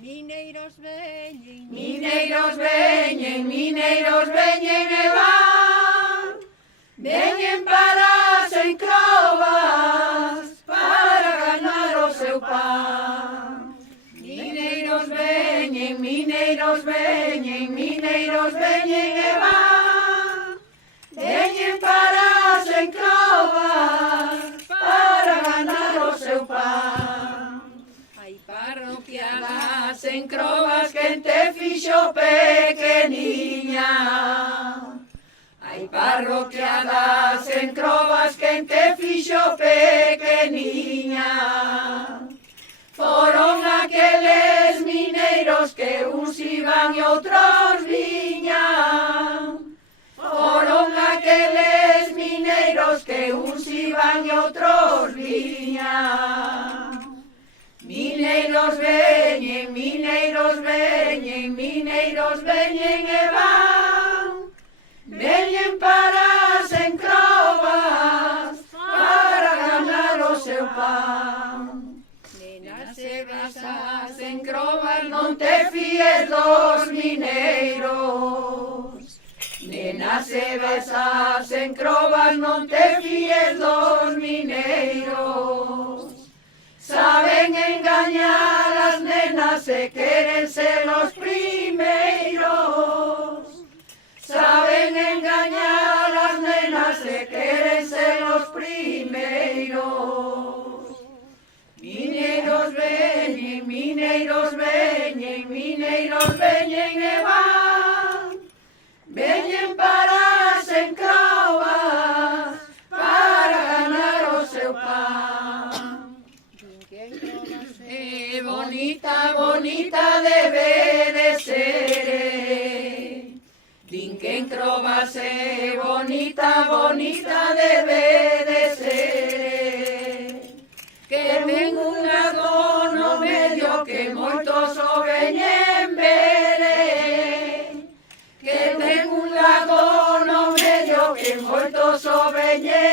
Mineiros veñen e van, veñen para as encrobas, para ganar o seu pan. Mineiros veñen e van, veñen para as encrobas, para ganar o seu pan. Hai parroquia As encrobas quen te fixo pequeniña. Hai parroquia das encrobas quen te fixo pequeniña. Foron aqueles mineiros que uns iban e outros viñan. Foron aqueles mineiros que uns iban e outros viñan. Mineiros veñen e van, veñen para as encrobas, para ganar o seu pan. Nenas e As encrobas non te fíes dos mineiros. Nenas e besas encrobas non te fíes dos mineiros. Saben engañar as nenas e queren ser os primeiros. Saben engañar as nenas e queren ser os primeiros. Mineiros veñen e van, veñen para as encrobas, para ganar o seu pan. Bonita debe de ser. Din que encrobas bonita debe de ser. Que ten un lago no medio que moitos o veñen ver. Que ten un lago no medio que moitos o veñen